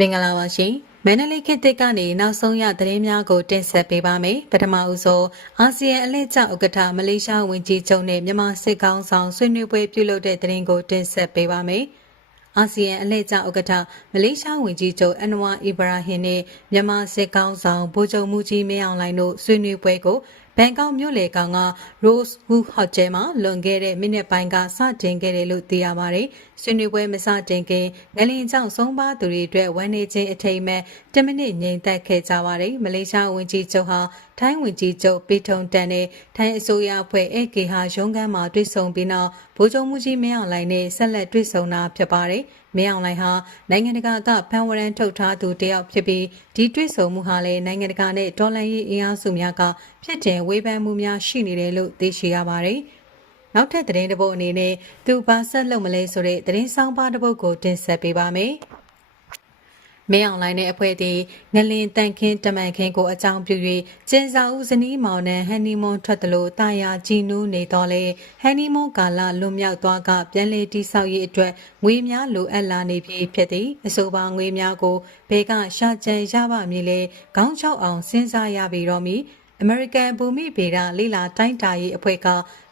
မင်္ဂလာပါရှင်မန္တလေးခေတ်သစ်ကနေနောက်ဆုံးရသတင်းများကိုတင်ဆက်ပေးပါမယ်ပထမဦးဆုံးအာဆီယံအလှည့်ကျဥက္ကဋ္ဌမလေးရှားဝန်ကြီးချုပ်နဲ့မြန်မာစစ်ကောင်ဆောင်ဆွေးနွေးပွဲပြုလုပ်တဲ့သတင်းကိုတင်ဆက်ပေးပါမယ်အာဆီယံအလှည့်ကျဥက္ကဋ္ဌမလေးရှားဝန်ကြီးချုပ်အန်နဝါအီဘရာဟင်နဲ့မြန်မာစစ်ကောင်ဆောင်ဗိုလ်ချုပ်မှုကြီးမင်းအောင်လှိုင်တို့ဆွေးနွေးပွဲကိုဘန်ကောက်မြို့လေကောင်က Rosewood Hotel မှာလွန်ခဲ့တဲ့မိနစ်ပိုင်းကစတင်ခဲ့တယ်လို့သိရပါတယ်။ဆွေးနွေးပွဲမစတင်ခင်ငလင်ကြောင့်ဆုံးပါသူတွေအတွက်ဝန်နေချင်းအထိမ်းအမှတ်10မိနစ်ငြိမ်သက်ခဲ့ကြပါတယ်။မလေးရှားဝန်ကြီးချုပ်ဟာထိုင်းဝန်ကြီးချုပ်ပီထုံတန်နဲ့ထိုင်းအစိုးရအဖွဲ့ AK ဟာရုံးခန်းမှာတွေ့ဆုံပြီးနောက်ဗိုလ်ချုပ်မှုကြီးမင်းအောင်လှိုင်နဲ့ဆက်လက်တွေ့ဆုံတာဖြစ်ပါတယ်။မင်းအောင်လှိုင်ဟာနိုင်ငံတကာကဖန်ဝရန်ထုတ်ထားသူတယောက်ဖြစ်ပြီးဒီတွေ့ဆုံမှုဟာလည်းနိုင်ငံတကာနဲ့ဒေါ်လာရေးအင်အားစုများကဖြစ်တဲ့ဝေဖန်မှုများရှိနေတယ်လို့သိရှိရပါတယ်။နောက်ထပ်သတင်းတစ်ပုဒ်အနေနဲ့သူဘာဆက်လုပ်မလဲဆိုတဲ့သတင်းဆောင်ပါတစ်ပုဒ်ကိုတင်ဆက်ပေးပါမယ်။မင်းအောင်လှိုင်တဲ့အဖွဲ့သည်ငလင်တန်ခင်းတမန်ခင်းကိုအကြောင်းပြု၍ကျင်းစာဦးဇနီးမောင်နှံဟန်နီမွန်ထွက်သလိုတာယာကြည်နူးနေတော့လေဟန်နီမွန်ကာလလွန်မြောက်သွားကပြန်လေတိဆောက်ရေးအတွက်ငွေများလိုအပ်လာနေပြီဖြစ်သည်အဆိုပါငွေများကိုဘဲကရှာကြံရပါမည်လေခေါင်းချောက်အောင်စဉ်းစားရပြီတော့မည်အမေရိကန်ဘူမိဗေဒလိလာတိုင်းတာရေးအဖွဲ့က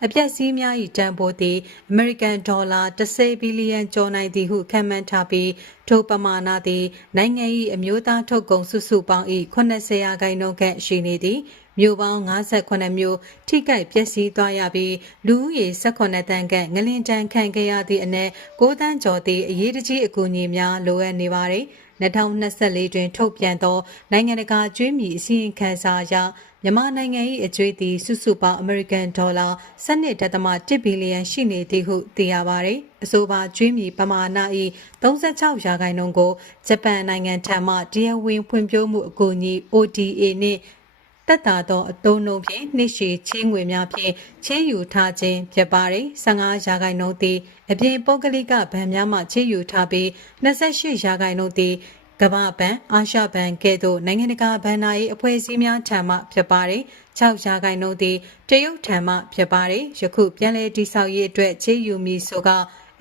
အပြက်စီးများ၏တန်ဖိုးသည်အမေရိကန်ဒေါ်လာ10ဘီလီယံကျော်နိုင်သည်ဟုခန့်မှန်းထားပြီးထိုပမာဏသည်နိုင်ငံ၏အမျိုးသားထုတ်ကုန်စုစုပေါင်း၏80%ခန့်ရှိနေသည်မြို့ပေါင်း58မြို့ထိခိုက်ပျက်စီးသွားရပြီးလူဦးရေ18တန်းခန့်ငလင်တန်းခံခဲ့ရသည့်အနက်9တန်းကျော်သည့်အရေးတကြီးအကူအညီများလိုအပ်နေပါသည်2024တွင်ထုတ်ပြန်သောနိုင်ငံတကာကျွေးမြီအစည်းအဝေးခန်းစာအရမြန်မာနိုင်ငံ၏အကျွေးသည်စုစုပေါင်းအမေရိကန်ဒေါ်လာ12.1ဘီလီယံရှိနေသည်ဟုသိရပါသည်အဆိုပါကျွေးမြီပမာဏ၏36%ကိုဂျပန်နိုင်ငံထံမှတရားဝင်ဖွံ့ဖြိုးမှုအကူအညီ ODA နှင့်တက်တာသောအသုံးနှုန်းဖြင့်နှစ်ရှည်ချင်းငွေများဖြင့်ချေးယူထားခြင်းဖြစ်ပါတယ်15%သည်အပြင်ပုဂ္ဂလိကဘဏ်များမှချေးယူထားပြီး28%သည်ကမ္ဘာဘဏ်အာရှဘဏ်ကဲ့သို့နိုင်ငံတကာဘဏ္ဍာရေးအဖွဲ့အစည်းများထံမှဖြစ်ပါတယ်6%သည်တရုတ်ထံမှဖြစ်ပါတယ်ယခုပြန်လည်တည်ဆောက်ရေးအတွက်ချေးယူမည်ဆိုက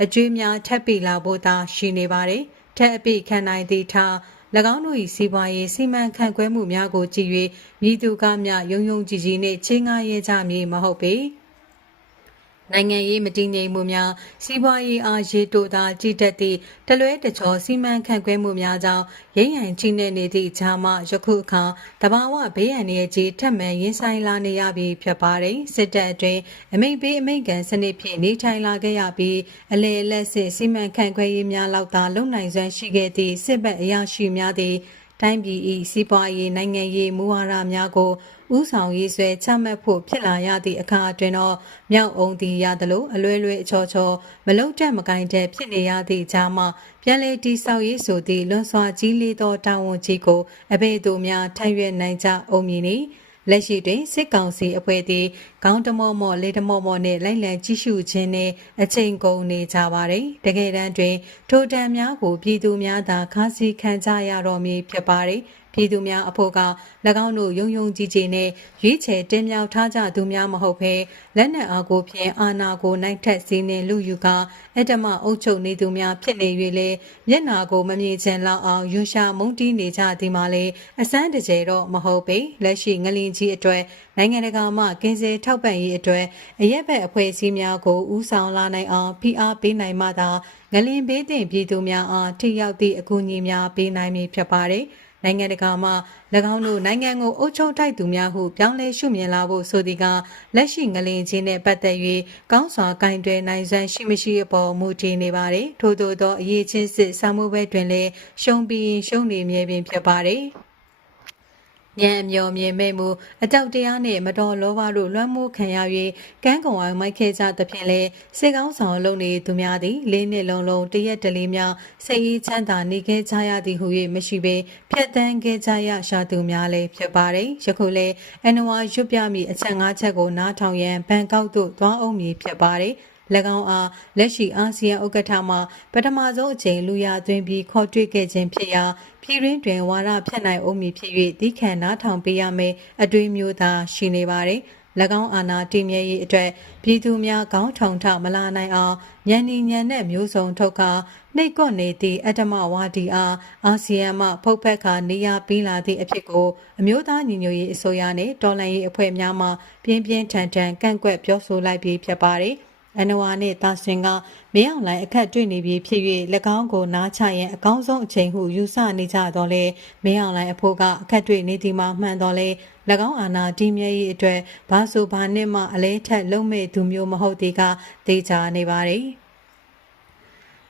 အကျွေးများထပ်ပြီးလာဖို့သာရှိနေပါတယ်ထပ်အပိခံနိုင်သည့်ထား၎င်းတို့၏စီးပွားရေးစီမံခန့်ခွဲမှုများကိုကြည့်၍မြည်သူကမျှယုံယုံကြည်ကြည်နှင့်ချင်းငားရဲကြမည်မဟုတ်ပေနိုင်ငံရေးမတည်ငြိမ်မှုများစီးပွားရေးအားရေတိုသာကြီးတက်သည့်တလွဲတချောစီမံခန့်ခွဲမှုများကြောင့်ရိမ့်ရန်ကြီးနေသည့်ဂျာမယခုအခါတဘာဝဘေးရန်ရဲ့ကြီးထပ်မံရင်ဆိုင်လာနေရပြီဖြစ်ပါတယ်စစ်တပ်အတွင်းအမိန့်ပေးအမိန့်ကန်စနစ်ဖြင့်နေထိုင်လာခဲ့ရပြီးအလေအလက်စစ်စီမံခန့်ခွဲရေးများလောက်သာလုံနိုင်စွမ်းရှိခဲ့သည့်စစ်ဘက်အရာရှိများသည်တိုင်းပြည်၏စီးပွားရေးနိုင်ငံရေးမူဝါဒများကိုဥဆောင်ရေးဆွဲချမှတ်ဖို့ဖြစ်လာရသည့်အခါအတွင်းတော့မြောက်အောင်သည်ရသလိုအလွဲလွဲအချောချောမလုံတတ်မကိုင်းတဲ့ဖြစ်နေရသည့်ကြားမှာပြန်လည်တည်ဆောက်ရေးဆိုသည့်လွန်စွာကြီးလေးသောတာဝန်ကြီးကိုအဘယ်သူများထမ်းရွက်နိုင်ကြအောင်မည်နည်းလက်ရှိတွင်စစ်ကောင်စီအဖွဲ့သည်ခေါင်းတမော့မော့လေတမော့မော့နှင့်လိုက်လံကြီးစုခြင်းနှင့်အချိန်ကုန်နေကြပါသည်တကယ်တမ်းတွင်ထိုတံများကိုပြည်သူများသာခါးစည်းခံကြရတော်မူဖြစ်ပါသည်ပြည်သူများအဖို့က၎င်းတို့ယုံယုံကြည်ကြည်နှင့်ရွေးချယ်တင်မြှောက်ထားကြသူများမဟုတ်ဘဲလက်နက်အားကိုဖြင့်အာဏာကိုနိုင်ထက်စီးနှင့်လူယူကအတ္တမအုပ်ချုပ်နေသူများဖြစ်နေ၍လေမျက်နာကိုမမြင်ချင်လောက်အောင်ယွန်းရှာမုန်းတီးနေကြသည်မှာလေအစမ်းတကြဲတော့မဟုတ်ပေလက်ရှိငလင်ကြီးအတွက်နိုင်ငံတကာမှကင်းစင်ထောက်ပံ့ရေးအတွက်အရက်ဘက်အဖွဲ့အစည်းများကိုဦးဆောင်လာနိုင်အောင်ဖိအားပေးနိုင်မှသာငလင်ဘေးတင်ပြည်သူများအားထိရောက်သည့်အကူအညီများပေးနိုင်မည်ဖြစ်ပါတယ်နိုင်ငံတကာမှ၎င်းတို့နိုင်ငံကိုအုပ်ချုပ်ထိုက်သူများဟုပြောင်းလဲရှုမြင်လာဖို့ဆိုသည်ကလက်ရှိငလင်ချင်းနှင့်ပတ်သက်၍ကောင်းစွာကင်တွယ်နိုင်စွမ်းရှိမရှိအပေါ်မူတည်နေပါသည်ထို့သောသောအရေးချင်းစစ်စာမှုဘက်တွင်လည်းရှုံးပြီးရှုံးနေမြဲပင်ဖြစ်ပါသည်ဉာဏ်အမျော်မြင်မဲ့မှုအတောက်တရားနှင့်မတော်လောဘတို့လွှမ်းမိုးခံရ၍ကန်းကုံအောင်မိုက်ခဲကြသဖြင့်လည်းစေကောင်းဆောင်လုပ်နေသူများသည်လေးနှစ်လုံးလုံးတရက်တလေးများစိတ်အေးချမ်းသာနေခဲ့ကြရသည်ဟု၍မရှိပေဖြတ်တန်းခဲ့ကြရရှာသူများလည်းဖြစ်ပါတယ်ယခုလည်းအန်နဝါရွတ်ပြမိအချက်၅ချက်ကိုနားထောင်ရန်ဘန်ကောက်သို့သွားအောင်မည်ဖြစ်ပါတယ်၎င်းအားလက်ရှိအာဆီယံဥက္ကဋ္ဌမှပထမဆုံးအကြိမ်လူရသွင်းပြီးခေါ်တွေ့ခဲ့ခြင်းဖြစ်ရာပြည်တွင်းတွင်ဝါဒဖြတ်နိုင်အောင်မည်ဖြစ်၍ဒီခံနားထောင်ပေးရမယ့်အတွေးမျိုးသာရှိနေပါသည်၎င်းအာဏာတည်မြဲရေးအတွက်ပြည်သူများခေါင်းထောင်ထမလာနိုင်အောင်ညံ့ညံ့နဲ့မျိုးစုံထုတ်ကာ နှိတ်ကွနေသည့်အတ္တမဝါဒီအားအာဆီယံမှဖုတ်ဖက်ခါနေရပြီးလာသည့်အဖြစ်ကိုအမျိုးသားညီညွတ်ရေးအစိုးရနှင့်တော်လှန်ရေးအဖွဲ့များမှပြင်းပြင်းထန်ထန်ကန့်ကွက်ပြောဆိုလိုက်ပြီးဖြစ်ပါတယ်။အနဝါနှင့်တာဆွင်ကမင်းအောင်လှိုင်အခက်တွေ့နေပြီးဖြစ်၍၎င်းကိုနားချရန်အကောင်းဆုံးအချိန်ဟုယူဆနေကြတော့လေမင်းအောင်လှိုင်အဖို့ကအခက်တွေ့နေသည်မှာမှန်တော့လေ၎င်းအာဏာတည်မြဲရေးအတွက်ဘာဆိုဘာနဲ့မှအလဲထက်လုံးမဲ့သူမျိုးမဟုတ်သေးကသိကြနေပါတယ်။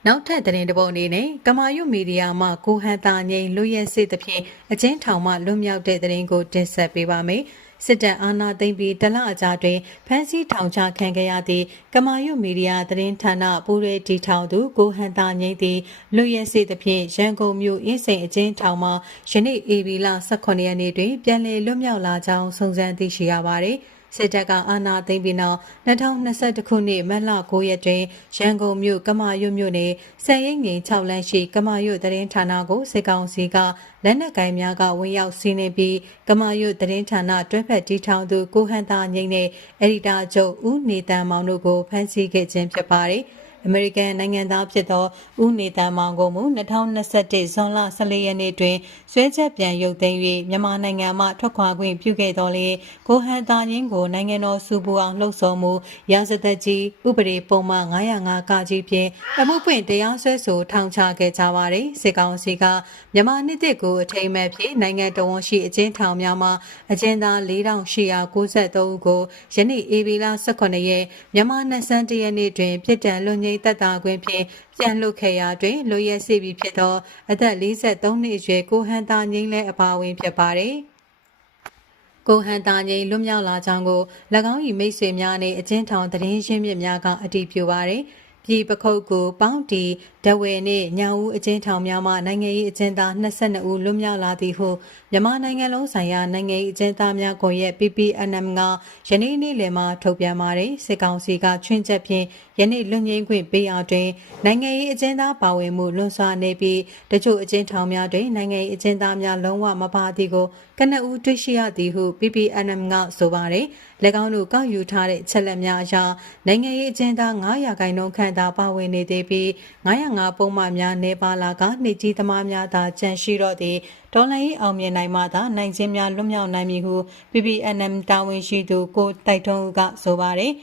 နောက်ထပ်သတင်းတစ်ပုဒ်အနေနဲ့ကမာယုမီဒီယာမှကိုဟန်တာငိန်လူရဲစစ်သဖြင့်အချင်းထောင်မှလွတ်မြောက်တဲ့သတင်းကိုတင်ဆက်ပေးပါမယ်။စစ်တပ်အာဏာသိမ်းပြီးတလအကြာတွင်ဖမ်းဆီးထောင်ချခံခဲ့ရသည့်ကမာယုမီဒီယာသတင်းဌာနပူးရဲတီထောင်သူကိုဟန်တာငိမ့်သည်လူရဲစစ်သဖြင့်ရန်ကုန်မြို့အင်းစိန်အကျဉ်းထောင်မှယနေ့ဧပြီလ18ရက်နေ့တွင်ပြန်လည်လွတ်မြောက်လာကြောင်းစုံစမ်းသိရှိရပါသည်။စစ်တပ်ကအာဏာသိမ်းပြီးနောက်2021ခုနှစ်မတ်လ9ရက်တွင်ရန်ကုန်မြို့ကမာရွတ်မြို့နယ်စံရိပ်ငင်6လမ်းရှိကမာရွတ်သတင်းဌာနကိုစစ်ကောင်စီကလက်နက်ကိုင်များကဝင်ရောက်စီးနင်းပြီးကမာရွတ်သတင်းဌာနတွဲဖက်တီထောင်သူကိုဟန်တာငိမ့်နဲ့အက်ဒီတာချုပ်ဦးနေတန်မောင်တို့ကိုဖမ်းဆီးခဲ့ခြင်းဖြစ်ပါတယ်။အမေရိကန်နိုင်ငံသားဖြစ်သောဦးနေတန်မောင်ကိုမူ2021ဇွန်လ14ရက်နေ့တွင်ဆွဲချက်ပြန်ရုပ်သိမ်း၍မြန်မာနိုင်ငံမှထွက်ခွာခွင့်ပြုခဲ့တော်လေကိုဟန်တာငင်းကိုနိုင်ငံတော်စူပူအောင်လှုပ်ဆော်မှုရာဇသက်ကြီးဥပဒေပုံမှန်905ကကြီးဖြင့်အမှုပွင့်တရားစွဲဆိုထောင်ချခဲ့ကြပါသည်စစ်ကောင်စီကမြန်မာနှစ်သစ်ကိုအထိမ်းအမှတ်ဖြင့်နိုင်ငံတော်ဝန်ရှိအကျဉ်းထောင်များမှအကျဉ်းသား4893ဦးကိုယနေ့ဧပြီလ18ရက်မြန်မာ21ရက်နေ့တွင်ပြည်တံလွန်ငိမ့်သက်တာခွင့်ဖြင့်ပြန်လွတ်ခဲ့ရာတွင်လွတ်ရက်စေပြီဖြစ်သောအသက်43နှစ်အရွယ်ကိုဟန်တာငိမ့်လဲအပါအဝင်ဖြစ်ပါတယ်။ကိုဟန်တာငိမ့်လွတ်မြောက်လာကြောင်းကို၎င်း၏မိတ်ဆွေများနှင့်အကျဉ်းထောင်သတင်းရင်းမြစ်များကအတည်ပြုပါသည်။ပြည်ပခုတ်ကိုပေါင်းတီဒဝယ်နှင့်ညောင်ဦးအကျဉ်းထောင်များမှနိုင်ငံရေးအကျဉ်းသား22ဦးလွတ်မြောက်လာသည်ဟုမြန်မာနိုင်ငံလုံးဆိုင်ရာနိုင်ငံရေးအကျဉ်းသားများကွန်ရက် PPNM ကယနေ့နေ့လယ်မှာထုတ်ပြန်ပါတယ်စစ်ကောင်စီကချွင်းချက်ဖြင့်ယနေ့လွတ်ငြိမ်းခွင့်ပေးအောင်တွင်နိုင်ငံရေးအကျဉ်းသားပါဝင်မှုလွန်စွာနေပြီးတချို့အကျဉ်းထောင်များတွင်နိုင်ငံရေးအကျဉ်းသားများလုံးဝမပါသည်ကိုကနဦးတွေ့ရှိရသည်ဟု PPNM ကဆိုပါတယ်၎င်းတို့ကောက်ယူထားတဲ့ချက်လက်များအရနိုင်ငံရေးအကျဉ်းသား9%ခန့်သာပါဝင်နေသေးပြီး905ပုံမှန်များနေပါလာကနှိပ်ကြီးသမားများသာကြန့်ရှိတော့သည်ဒေါ်လာရေးအောင်မြင်နိုင်မှသာနိုင်ခြင်းများလွတ်မြောက်နိုင်မည်ဟု PPNM တာဝန်ရှိသူကိုတိုက်ထွန်းဦးကဆိုပါတယ်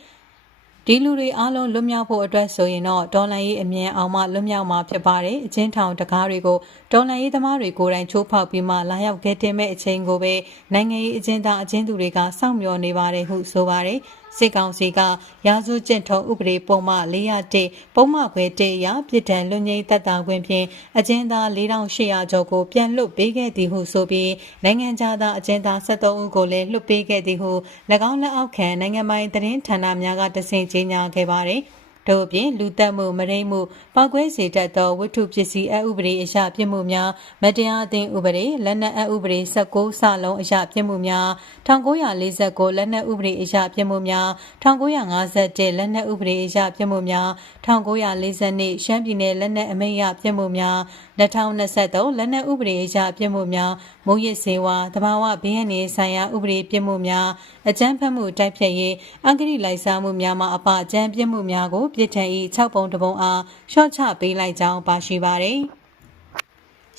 ဒီလူတွေအားလုံးလွတ်မြောက်ဖို့အတွက်ဆိုရင်တော့ဒေါ်လာရေးအမြင်အောင်မှလွတ်မြောက်မှာဖြစ်ပါတယ်အချင်းထောင်တကားတွေကိုဒေါ်လာရေးသမားတွေကိုယ်တိုင်ချိုးဖောက်ပြီးမှလာရောက်ခဲ့တင်မဲ့အချိန်ကိုပဲနိုင်ငံရေးအကျဉ်းသားအကျဉ်းသူတွေကစောင့်မျှော်နေပါတယ်ဟုဆိုပါတယ်စစ်ကောင်စီကရာဇဝကျင့်ထုံးဥပဒေပုံမှ401ပုံမှခွဲ1ရာပြည်ထံလွတ်ငြိမ်းသက်သာခွင့်ဖြင့်အကျဉ်းသား4800ကျော်ကိုပြန်လွတ်ပေးခဲ့သည်ဟုဆိုပြီးနိုင်ငံသားအကျဉ်းသား73ဦးကိုလည်းလွတ်ပေးခဲ့သည်ဟု၎င်းလက်အောက်ခံနိုင်ငံပိုင်သတင်းဌာနများကတဆင့်ကြေညာခဲ့ပါတယ်တို့အပြင်လူသက်မှုမရိမ့်မှုပောက်ကွဲစေတတ်သောဝတ္ထုပစ္စည်းအဥပဒေအရပြစ်မှုများမတရားအသင်းဥပဒေလက်နက်အဥပဒေ19စလုံးအရပြစ်မှုများ1949လက်နက်ဥပဒေအရပြစ်မှုများ1951လက်နက်ဥပဒေအရပြစ်မှုများ1942ရှမ်းပြည်နယ်လက်နက်အမိန့်အရပြစ်မှုများ2023လက်နက်ဥပဒေအရပြစ်မှုများမုံရစ်စေဝါတဘာဝဘေးအန္တရာယ်ဆိုင်ရာဥပဒေပြစ်မှုများအကြမ်းဖက်မှုတိုက်ဖျက်ရေးအဂတိလိုက်စားမှုများမှအပအကြမ်းပြစ်မှုများကိုပြည်ထံ၏6ပုံတပုံအားရှော့ချပေးလိုက်ကြောင်းပါရှိပါတယ်။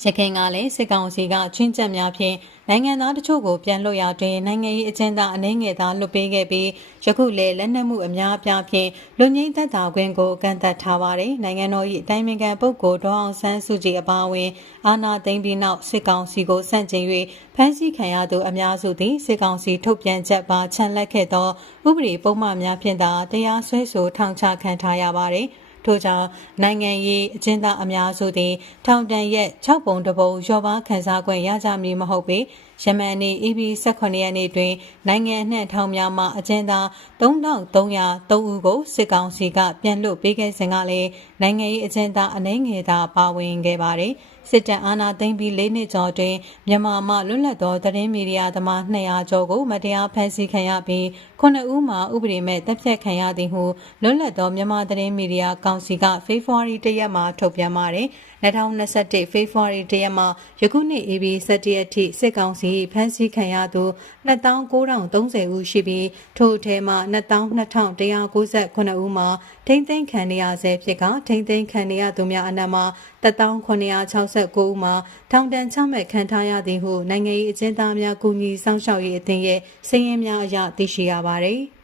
ရခိုင်ကလည်းစစ်ကောင်စီကချင်းချက်များဖြင့်နိုင်ငံသားတို့ကိုပြန်လွှတ်ရာတွင်နိုင်ငံရေးအကျဉ်းသားအနှဲငယ်သားလွှတ်ပေးခဲ့ပြီးယခုလည်းလက်နက်မှုအများအပြားဖြင့်လူငိမ့်သက်သာခွင့်ကိုကန့်သတ်ထားပါတယ်။နိုင်ငံတော်၏အတိုင်းအမြံပုဂ္ဂိုလ်ဒေါအောင်ဆန်းစုကြည်အပါအဝင်အာဏာသိမ်းပြီးနောက်စစ်ကောင်စီကိုဆန့်ကျင်၍ဖမ်းဆီးခံရသူအများစုသည်စစ်ကောင်စီထုတ်ပြန်ချက်ပါချန်လက်ခဲ့သောဥပဒေပုံမှန်များဖြင့်သာတရားစွဲဆိုထောင်ချခံထားရပါတယ်။ထို့ကြောင့်နိုင်ငံရေးအကျဉ်းသားအများစုသည်ထောင်ဒဏ်ရက်6ပုံတပုံလျော့ပါခန်းစား권ရကြမည်မဟုတ်ပေယမန်နေ့ EB 18ရက်နေ့တွင်နိုင်ငံအနှံ့ထောင်များမှအကျဉ်းသား3303ဦးကိုစစ်ကောင်စီကပြန်လွှတ်ပေးခဲ့စဉ်ကလည်းနိုင်ငံရေးအကျဉ်းသားအနှဲငယ်သာပါဝင်ခဲ့ပါသည်စစ်တပ်အာဏာသိမ်းပြီး4နှစ်ကျော်တွင်မြန်မာမှလွတ်လပ်သောသတင်းမီဒီယာသမား200ကျော်ကိုမတရားဖမ်းဆီးခံရပြီး9ဦးမှဥပဒေမဲ့တပ်ဖြတ်ခံရသည်ဟုလွတ်လပ်သောမြန်မာသတင်းမီဒီယာကောင်စီကဖေဖော်ဝါရီ1ရက်မှာထုတ်ပြန်ပါတယ်2021ဖေဖော်ဝါရီ1ရက်မှာယခုနှစ် EB 17ရက်ထိစစ်ကောင်စီ ထိဖမ်းဆီးခံရသူ29,030 ဦးရှိပြီးထို့အထဲမှာ22,198 ဦးမှာထိန်းသိမ်းခံနေရဆဲဖြစ်ကထိန်းသိမ်းခံနေရသူများအနက်မှာ1,969 ဦးမှာထောင်ဒဏ်ချမှတ်ခံထားရသည်ဟုနိုင်ငံရေးအကျဉ်းသားများကူညီစောင့်ရှောက်ရေးအသင်းရဲ့စာရင်းများအရသိရှိရပါသည်။